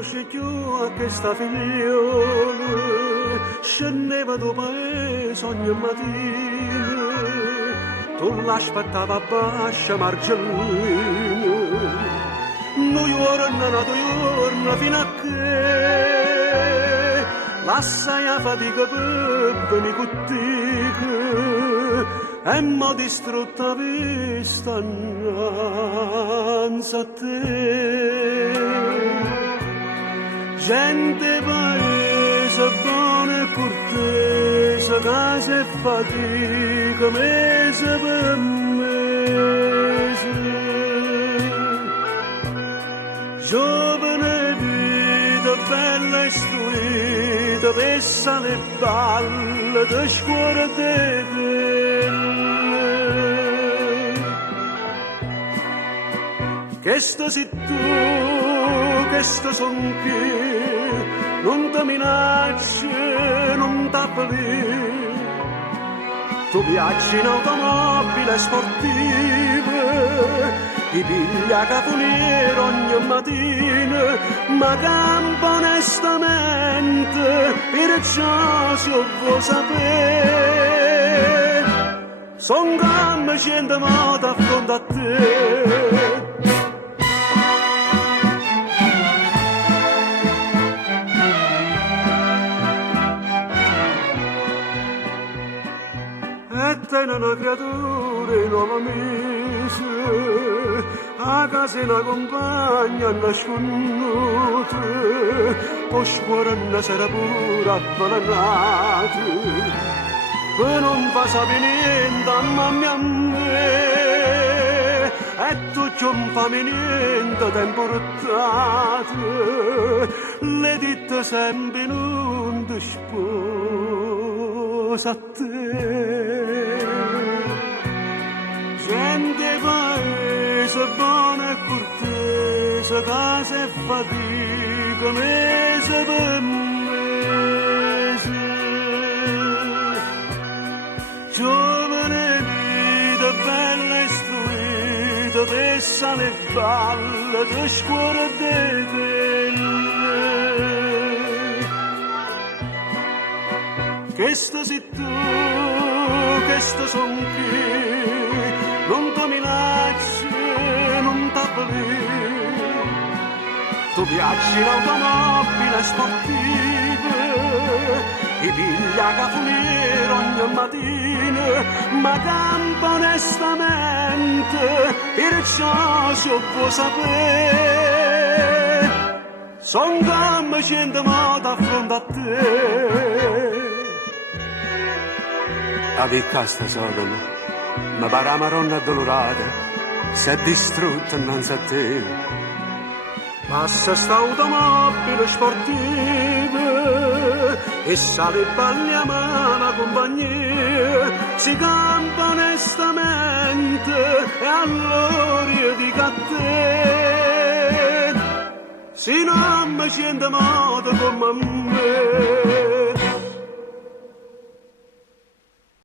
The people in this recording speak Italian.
conosce più a questa figliola, scendeva do paese ogni mattina, tu l'aspettava a bascia Marcellino, noi ora nato giorno fino a che, l'assai a fatica per venire con te, e m'ho distrutta vista innanzi a te. Gente paese, buona e cortese, casa e fatica, mese per mese. Giovane vita, bella istruita, pessa le balle, di scuola te questo sei tu, questo son chi, non ti minacci, non t'appelli. Tu viaggi in automobile sportive, ti piglia caponiero ogni mattina, ma campa onestamente, perciò se vuoi sapere, son come 100 modi affronto a te. E te una creatura nuova mese, a casa una compagna nasconuta, poi scuola una sera pure avvelenata, per non fa sapere niente a mamma a me, e tu non fa niente tempo portato, le dite sempre non ti sposa a te. Gente paese, buona e cortese, casa e fatica, mese per mese. Giovane vita, bella istruita, pessa le balle, di scuola de questo sei tu, questo son chi, non ti minacci, non t'appelli. Tu viaggi in automobile sportive, ti piglia caponiero ogni mattina, ma campa onestamente, perciò se vuoi sapere, son come 100 modi affronto a te. A vita sta sola, ma pare la Maronna addolorata, si è distrutta innanzi a te. Passa sta automobile sportiva e sale balli a mano compagnia, si campa onestamente e allora io dico a te, se non mi sento modo come a me.